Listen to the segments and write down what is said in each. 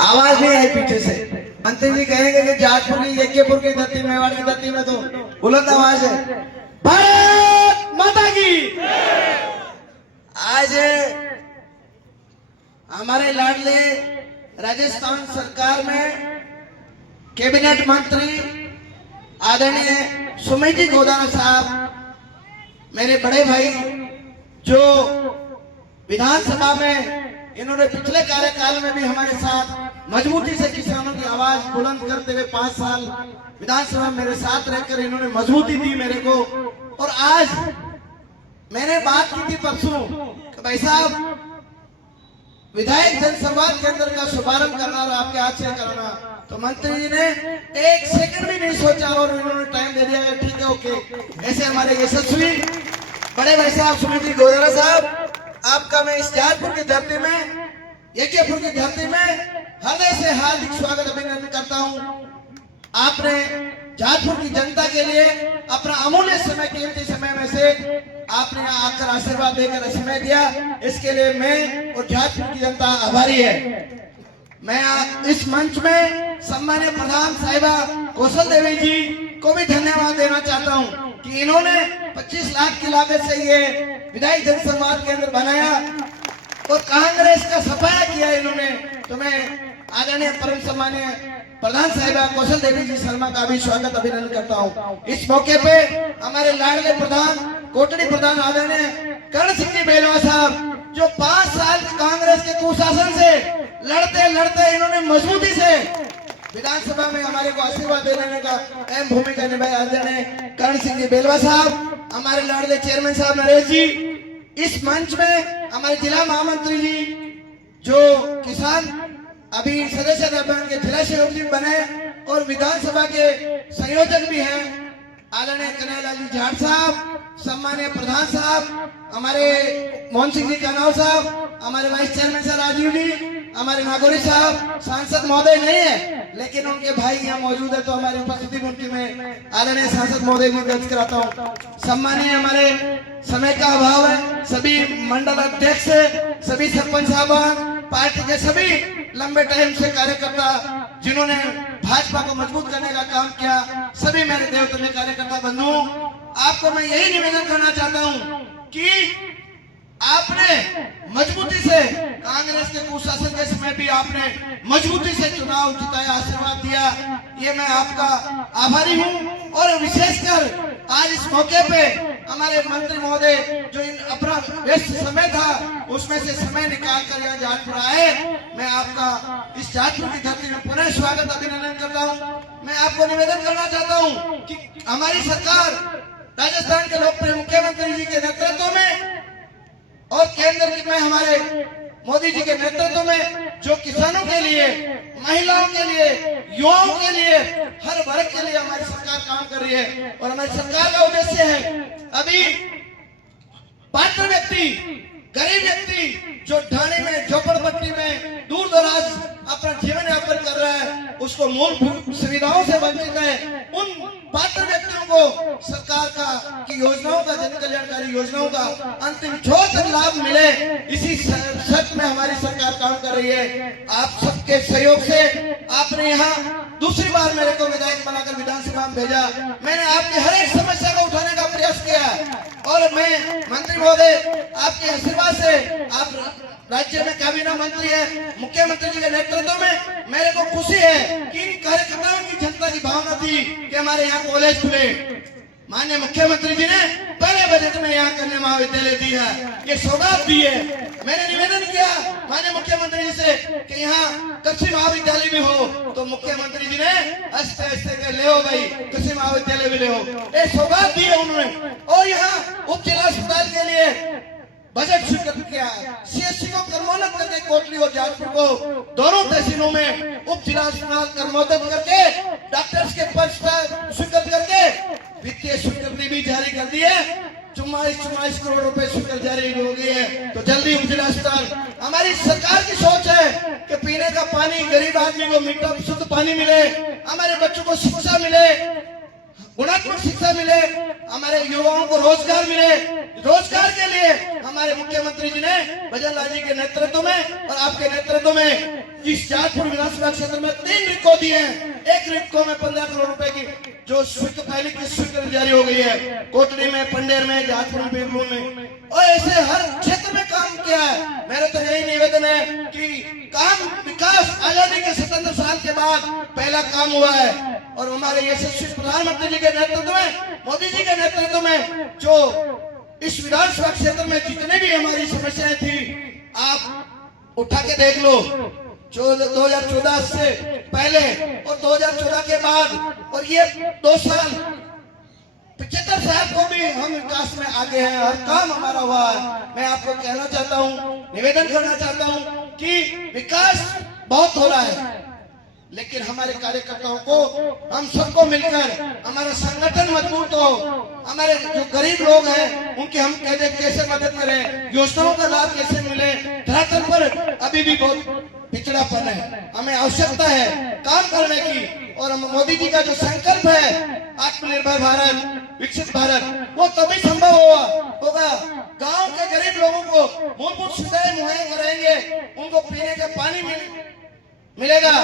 आवाज नहीं आई पीछे से। मंत्री जी कहेंगे कि जाटपुर की, यज्ञपुर की धरती, मेवाड़ की धरती में तो बुलंद आवाज है, भारत माता की। आज हमारे लाडले राजस्थान सरकार में कैबिनेट मंत्री आदरणीय सुमित जी गोदाना साहब, मेरे बड़े भाई, जो विधानसभा में इन्होंने पिछले कार्यकाल में भी हमारे साथ मजबूती से किसानों की आवाज बुलंद करते हुए 5 साल विधानसभा में मेरे साथ रहकर इन्होंने मजबूती दी मेरे को। और आज मैंने बात की थी परसों कि भाई साहब, विधायक जनसंवाद केंद्र का शुभारंभ करना और आपके हाथ से कराना, तो मंत्री जी ने 1 सेकंड भी नहीं सोचा और इन्होंने टाइम दे दिया कि ठीक है, ओके। ऐसे हमारे यशस्वी बड़े भाई साहब सुमित जी गोदाना साहब, आपका मैं इस जाटपुर की धरती में, यज्ञपुर की धरती में हृदय से हार्दिक स्वागत अभिनंदन करता हूं। आपने जाटपुर की जनता के लिए अपना अमूल्य समय, कीमती समय में से आपने यहाँ आकर आशीर्वाद देकर समय दिया, इसके लिए मैं और जाटपुर की जनता आभारी है। मैं इस मंच में सम्मानीय प्रधान साहिबा कौशल देवी जी को भी धन्यवाद देना चाहता हूं कि इन्होंने 25 लाख की लागत से ये विधायक जनसंवाद केंद्र बनाया और कांग्रेस का सफाया किया इन्होंने। तो मैं आदरणीय परम सम्मानीय प्रधान साहिबा कौशल देवी जी शर्मा का भी स्वागत अभिनंदन करता हूं। इस मौके पे हमारे लाडले प्रधान, कोटड़ी प्रधान आदरणीय कर्ण सिंह जी बेलवा साहब, जो 5 साल कांग्रेस के कुशासन से लड़ते लड़ते इन्होंने मजबूती से विधानसभा में हमारे को आशीर्वाद देने का अहम भूमिका निभाई। आदरणीय कर्ण सिंह जी बेलवा साहब, हमारे लाडले चेयरमैन साहब नरेश जी, इस मंच में हमारे जिला महामंत्री जी, जो किसान अभी सदस्य अभियान के जिला सहयोग जी बने और विधानसभा के संयोजक भी हैं, आदरणीय कन्हैयालाल जी जाट साहब, सम्मानीय प्रधान साहब, हमारे मोहन सिंह जी कनौर साहब, हमारे वाइस चेयरमैन साहब राजीव जी, हमारे नागौरी साहब, सांसद महोदय नहीं है लेकिन उनके भाई यहाँ मौजूद है, तो हमारी उपस्थिति उनकी मैं आदरणीय सांसद महोदय को दर्ज कराता हूँ। सम्मानीय, हमारे समय का अभाव है, सभी मंडल अध्यक्ष, सभी सरपंच साहबान, पार्टी के सभी लंबे टाइम से कार्यकर्ता जिन्होंने भाजपा को मजबूत करने का काम किया, सभी मेरे देवतुल्य कार्यकर्ता बंधुओं, आपको मैं यही निवेदन करना चाहता हूं कि आपने मजबूती से कांग्रेस के कुशासन के समय भी आपने मजबूती से चुनाव जिताया, आशीर्वाद दिया, ये मैं आपका आभारी हूं। और विशेषकर आज इस मौके पे हमारे मंत्री महोदय जो अपना व्यस्त समय था उसमें से समय निकाल कर यहाँ जाटपुर आए, मैं आपका इस जाटपुर की धरती में पुनः स्वागत अभिनंदन करता हूँ। मैं आपको निवेदन करना चाहता हूँ कि हमारी सरकार राजस्थान के लोकप्रिय मुख्यमंत्री जी के नेतृत्व में और केंद्र में हमारे मोदी जी के नेतृत्व में जो किसानों के लिए, महिलाओं के लिए, युवाओं के लिए, हर वर्ग के लिए हमारी सरकार काम कर रही है। और हमारी सरकार का उद्देश्य है अभी पात्र व्यक्ति, गरीब व्यक्ति जो ढाणी में, झोपड़पट्टी में दूर दराज अपना जीवन यापन कर रहा है, उसको मूलभूत सुविधाओं से वंचित है, उन पात्र व्यक्तियों को सरकार की योजनाओं का, जन कल्याणकारी योजनाओं का अंतिम छोर तक लाभ मिले, इसी शर्त में हमारी सरकार काम कर रही है। आप सबके सहयोग से आपने यहाँ दूसरी बार मेरे को विधायक बनाकर विधानसभा में भेजा, मैंने आपकी हर एक समस्या को उठाने का प्रयास किया और मैं मंत्री महोदय आपके आशीर्वाद से, आप राज्य में काबीना मंत्री है, मुख्यमंत्री जी के नेतृत्व में मेरे को खुशी है कि इन कार्यकर्ताओं की जनता की भावना थी कि हमारे यहाँ कॉलेज खुले। माननीय मुख्यमंत्री जी ने पहले बजट में यहाँ कन्या महाविद्यालय दी है, ये सौगात दी है। मैंने निवेदन किया माननीय मुख्यमंत्री जी से कि यहाँ कृषि महाविद्यालय भी हो, तो मुख्यमंत्री जी ने ऐसे ऐसे के ले हो भाई, कृषि महाविद्यालय भी ले हो, ये सौगात दी है उन्होंने। और यहाँ उप जिला अस्पताल के लिए बजट स्वीकृत किया, सीएससी को कर्मोन्नत करके कोटली और जाटपुर को दोनों तहसीलों में उप जिला अस्पताल कर्मोन्नत करके डॉक्टर्स के पद स्वीकृत करके वित्तीय स्वीकृति भी जारी कर दी है। 44 करोड़ रुपए स्वीकृति जारी हो गई है, तो जल्दी उप जिला अस्पताल। हमारी सरकार की सोच है कि पीने का पानी गरीब आदमी को मीठा शुद्ध पानी मिले, हमारे बच्चों को शिक्षा मिले, गुणात्मक शिक्षा मिले, हमारे युवाओं को रोजगार मिले। रोजगार के लिए हमारे मुख्यमंत्री जी ने भजन लाल जी के नेतृत्व में और आपके नेतृत्व में जिस जाटपुर विधानसभा क्षेत्र में 3 रिको दिए हैं, एक रिको में 15 करोड़ रुपए की जो पहले की स्वीकृति जारी हो गई है, कोटड़ी में, पंडेर में, जाटपुर में, बीरभूम में, और ऐसे हर क्षेत्र में काम किया है। मेरा तो यही निवेदन है कि काम विकास आजादी के 77 साल के बाद पहला काम हुआ है, और हमारे यशस्वी प्रधानमंत्री जी के नेतृत्व में, मोदी जी के नेतृत्व में जो इस विधानसभा क्षेत्र में जितने भी हमारी समस्याएं थी, आप उठा के देख लो। 2014 से पहले और 2014 के बाद, और ये 2 साल 75 साल को भी हम विकास में आगे हैं, हर काम हमारा हुआ है। मैं आपको कहना चाहता हूँ, निवेदन करना चाहता हूँ कि विकास बहुत हो रहा है, लेकिन हमारे कार्यकर्ताओं को, हम सबको मिलकर हमारा संगठन मजबूत हो, हमारे जो गरीब लोग हैं उनकी हम कैसे मदद करें, योजनाओं का लाभ कैसे मिले। धरातल पर अभी भी बहुत पिछड़ापन है, हमें आवश्यकता है काम करने की, और मोदी जी का जो संकल्प है आत्मनिर्भर भारत, विकसित भारत, वो तभी संभव होगा गांव के गरीब लोगों को मूलभूत सुविधाएं मुहैया कराएंगे, उनको पीने का पानी मिलेगा,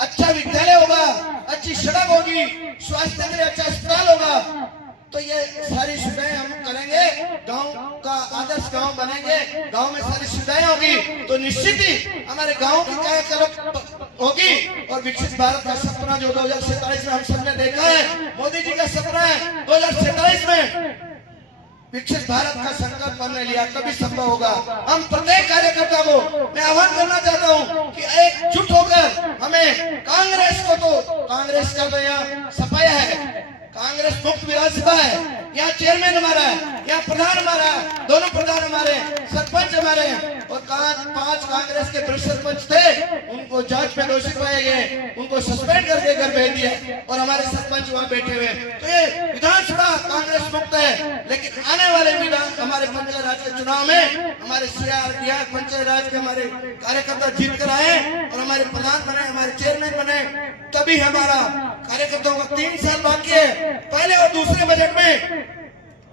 अच्छा विद्यालय होगा, अच्छी सड़क होगी, स्वास्थ्य के लिए अच्छा अस्पताल होगा। तो ये सारी सुविधाएं हम करेंगे, गांव का आदर्श गांव बनेंगे, गांव में सारी सुविधाएं होगी तो निश्चित ही हमारे गांव की कायाकल्प होगी, और विकसित भारत का सपना जो 2047 में हम सबने देखा है, मोदी जी का सपना है 2047 में विकसित भारत का संकल्प हमने लिया, तभी संभव होगा। हम प्रत्येक कार्यकर्ता को मैं आह्वान करना चाहता हूं कि एकजुट होकर हमें कांग्रेस का तो यहाँ सफाया है, कांग्रेस मुक्त विधानसभा है, यहाँ चेयरमैन हमारा है, यहाँ प्रधान हमारा है, दोनों प्रधान हमारे, सरपंच हमारे हैं, और 5 कांग्रेस के वरिष्ठ सरपंच थे, उनको जांच में दोषी पाए गए, उनको सस्पेंड करके घर भेज दिया, और हमारे सरपंच वहाँ बैठे हुए। तो ये विधानसभा कांग्रेस मुक्त है, लेकिन आने वाले हमारे पंचायत राज के चुनाव में हमारे CR पंचायत राज के हमारे कार्यकर्ता जीत कर आए और हमारे प्रधान बने, हमारे चेयरमैन बने, तभी हमारा कार्यकर्ताओं का 3 साल बाकी है। पहले और दूसरे बजट में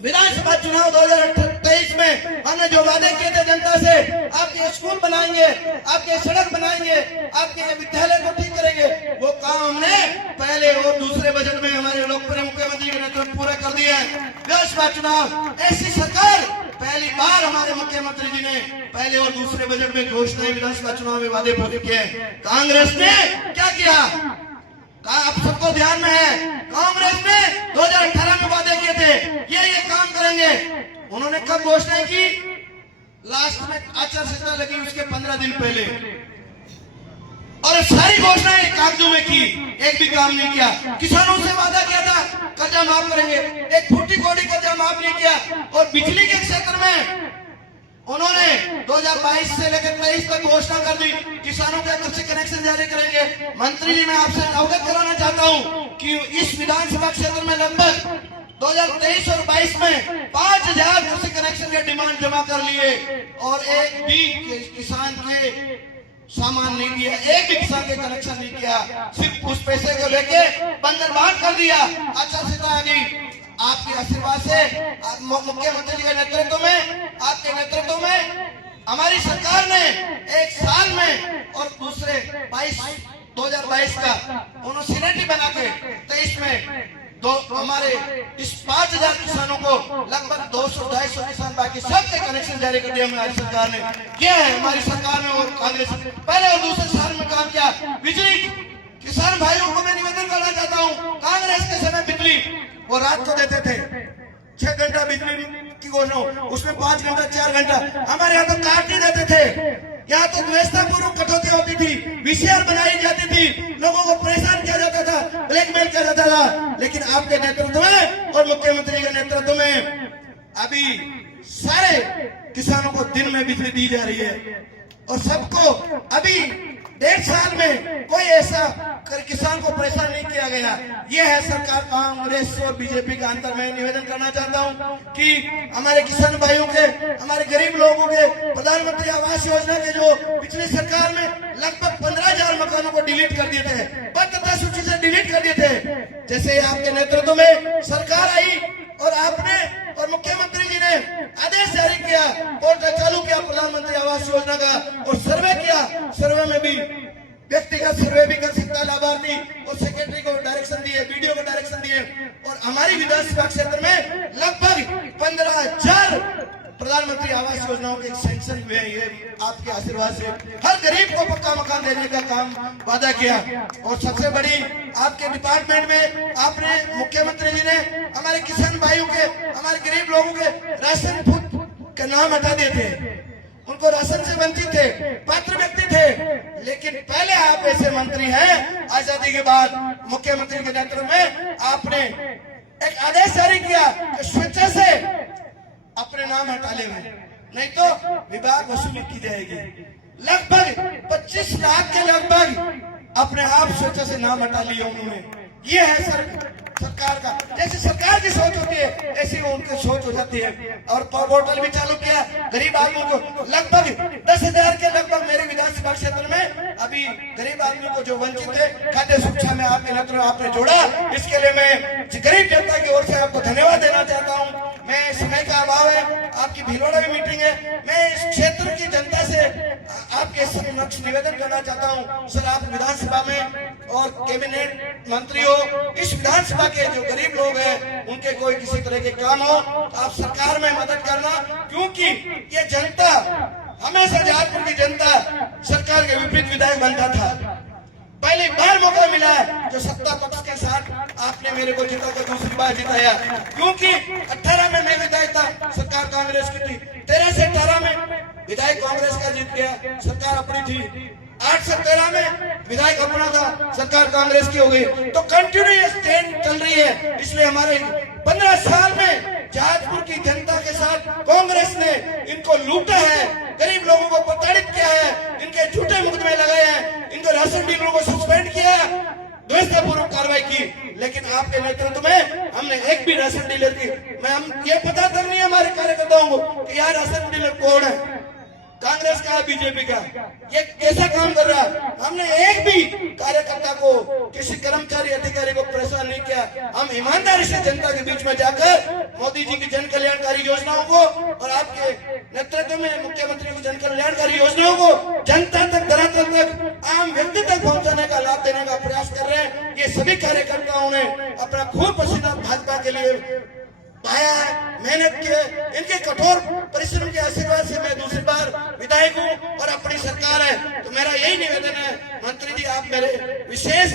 विधानसभा चुनाव 2023 में हमने जो वादे किए थे जनता से, आपके स्कूल बनाएंगे, आपके सड़क बनाएंगे, आपके विद्यालय को ठीक करेंगे, वो काम हमने पहले और दूसरे बजट में हमारे लोकप्रिय मुख्यमंत्री के नेतृत्व पूरा कर दिया है। विधानसभा चुनाव, ऐसी सरकार पहली बार हमारे मुख्यमंत्री जी ने पहले और दूसरे बजट में घोषणाएं विधानसभा चुनाव में वादे पूरे किए। कांग्रेस ने क्या किया, आप सबको ध्यान में है, कांग्रेस ने 2018 में वादे किए थे ये काम करेंगे, उन्होंने कब घोषणा की, लास्ट में आचार संहिता लगी उसके 15 दिन पहले, और सारी घोषणाएं कागजों में की, एक भी काम नहीं किया। किसानों से वादा किया था कर्जा माफ करेंगे, एक फूटी कोड़ी कर्जा माफ नहीं किया, और बिजली के क्षेत्र में उन्होंने 2022 से लेकर 23 तक घोषणा कर दी, किसानों के कृषि कनेक्शन जारी करेंगे। मंत्री जी, मैं आपसे अवगत कराना चाहता हूं कि इस विधानसभा क्षेत्र में लगभग 2023 और 22 में 5000 कृषि कनेक्शन के डिमांड जमा कर लिए, और एक भी किसान के सामान नहीं दिया, एक भी किसान के कनेक्शन नहीं किया, सिर्फ उस पैसे को लेके बंदरबांट कर दिया। आचार संहिता आ गई, आपके आशीर्वाद से, मुख्यमंत्री जी के नेतृत्व में, आपके नेतृत्व में हमारी सरकार ने 1 साल में और दूसरे 2022 का उन्होंने सीनेटी बना के 23 में हमारे इस 5000 किसानों को लगभग 200-250 किसान बाकी सबके कनेक्शन जारी कर दिया हमारी सरकार ने। यह है हमारी सरकार में और कांग्रेस पहले और दूसरे साल में काम किया। बिजली किसान भाइयों को मैं निवेदन करना चाहता हूँ, कांग्रेस के समय बिजली वो रात को देते थे 6 घंटा बिजली की घोषणा, उसमें 5 घंटा 4 घंटा, हमारे यहाँ तो काट नहीं देते थे, यहाँ तो द्वेषतापूर्वक कटौती होती थी, VCR बनाई जाती थी, लोगों को परेशान किया जाता था, ब्लैकमेल किया जाता था। लेकिन आपके नेतृत्व में और मुख्यमंत्री के नेतृत्व में अभी सारे किसानों को दिन में बिजली दी जा रही है, और सबको अभी 1.5 साल में कोई ऐसा किसान को परेशान नहीं किया गया। यह है सरकार कांग्रेस और बीजेपी का अंतर। मैं निवेदन करना चाहता हूं कि हमारे किसान भाइयों के, हमारे गरीब लोगों के प्रधानमंत्री आवास योजना के जो पिछली सरकार में लगभग 15,000 मकानों को डिलीट कर दिए थे, पत्रता सूची से डिलीट कर दिए थे, जैसे आपके नेतृत्व में सरकार आई और आपने और मुख्यमंत्री जी ने आदेश जारी किया, पोर्टल चालू किया प्रधानमंत्री आवास योजना का, और सर्वे किया, सर्वे में भी मेरा सर्वे भी कर सकता है लाभार्थी, और सेक्रेटरी को डायरेक्शन दिए, वीडियो को डायरेक्शन दिए, और हमारी विधानसभा क्षेत्र में लगभग 15,000 प्रधानमंत्री आवास योजनाओं के सैंक्शन हुए हैं। ये आपके आशीर्वाद से हर गरीब को पक्का मकान देने का काम वादा किया। और सबसे बड़ी आपके डिपार्टमेंट में आपने, मुख्यमंत्री जी ने हमारे किसान भाइयों के, हमारे गरीब लोगों के राशन के नाम हटा दिए थे, उनको राशन से वंचित थे, पात्र व्यक्ति थे। लेकिन पहले आप ऐसे मंत्री हैं, आजादी के बाद मुख्यमंत्री के नेतृत्व में आपने एक आदेश जारी किया कि स्वेच्छा से अपने नाम हटा ले, नहीं तो विभाग वसूली की जाएगी। लगभग 25 लाख के लगभग अपने आप स्वेच्छा से नाम हटा लिया उन्होंने। ये है सरकार का, जैसे सरकार की सोच होती है ऐसी वो उनकी सोच हो जाती है। और पोर्टल भी चालू किया गरीब आदमियों को, लगभग 10,000 के लगभग मेरे विधानसभा क्षेत्र में अभी गरीब आदमियों को जो वंचित है खाद्य सुरक्षा में आपके नेतृत्व में आपने जोड़ा। इसके लिए मैं गरीब जनता की ओर से आपको धन्यवाद देना चाहता हूँ। मैं समय का अभाव है, आपकी भीलवाड़ा में मीटिंग है, मैं इस क्षेत्र की जनता से आपके समक्ष निवेदन करना चाहता हूं। सर, आप विधानसभा में और कैबिनेट मंत्री हो, इस विधानसभा के जो गरीब लोग हैं उनके कोई किसी तरह के काम हो तो आप सरकार में मदद करना, क्योंकि ये जनता हमेशा जहाजपुर की जनता सरकार के विपरीत विधायक बनता था। पहली बार मौका मिला जो सत्ता पक्ष के साथ आपने मेरे को जिता कर दूसरी बार जिताया, क्योंकि 18 में मैं विधायक था, सरकार कांग्रेस की थी। 13 से 18 में विधायक कांग्रेस का जीत गया, सरकार अपनी थी। 8 से 13 में विधायक अपना था, सरकार कांग्रेस की हो गई। तो कंटिन्यूअस चेंज चल रही है। इसलिए हमारे 15 साल में जहाजपुर की जनता के साथ कांग्रेस ने इनको लूटा है, गरीब लोगों को प्रताड़ित किया है, इनके झूठे मुकदमे लगाए हैं, इनको राशन डीलरों को सस्पेंड किया, द्वेषपूर्वक कार्रवाई की। लेकिन आपके नेतृत्व में हमने एक भी राशन डीलर की, मैं हम ये पता तक नहीं हमारे कार्यकर्ताओं को कि यार राशन डीलर कौन है, कांग्रेस का, बीजेपी का, ये कैसा काम कर रहा है। हमने एक भी कार्यकर्ता को, किसी कर्मचारी अधिकारी को परेशान नहीं किया। हम ईमानदारी से जनता के बीच में जाकर मोदी जी की जन कल्याणकारी योजनाओं को और आपके नेतृत्व में मुख्यमंत्री की जन कल्याणकारी योजनाओं को जनता तक, धरातल तक, आम व्यक्ति तक पहुंचाने का, लाभ देने का प्रयास कर रहे हैं। ये सभी कार्यकर्ताओं ने अपना खून पसीना भाजपा के लिए पाया है, मेहनत की है। इनके कठोर परिश्रम के आशीर्वाद से मैं दूसरी बार विधायक हूँ और अपनी सरकार है। तो मेरा यही निवेदन है, मंत्री जी आप मेरे विशेष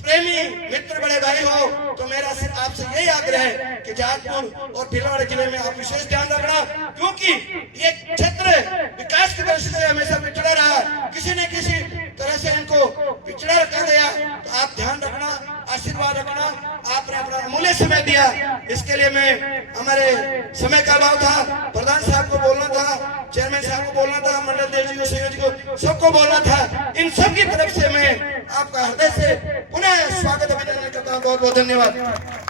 प्रेमी मित्र बड़े भाई हो, तो मेरा आपसे यही आग्रह है कि जहाजपुर और भीलवाड़ा जिले में आप विशेष ध्यान रखना, क्योंकि ये क्षेत्र विकास की दृष्टि से हमेशा पिछड़ा रहा, किसी न किसी तरह से इनको पिछड़ा रखा गया। तो आप ध्यान रखना, आशीर्वाद रखना। आपने अपना अमूल्य समय दिया, इसके लिए मैं, हमारे समय का अभाव था, प्रधान साहब को बोलना था, चेयरमैन साहब को बोलना था, मंडल देव जी को, संयोजक को, सबको बोलना था। इन सब की तरफ से मैं आपका हृदय से पुनः स्वागत अभिनंदन करता हूँ। बहुत बहुत धन्यवाद।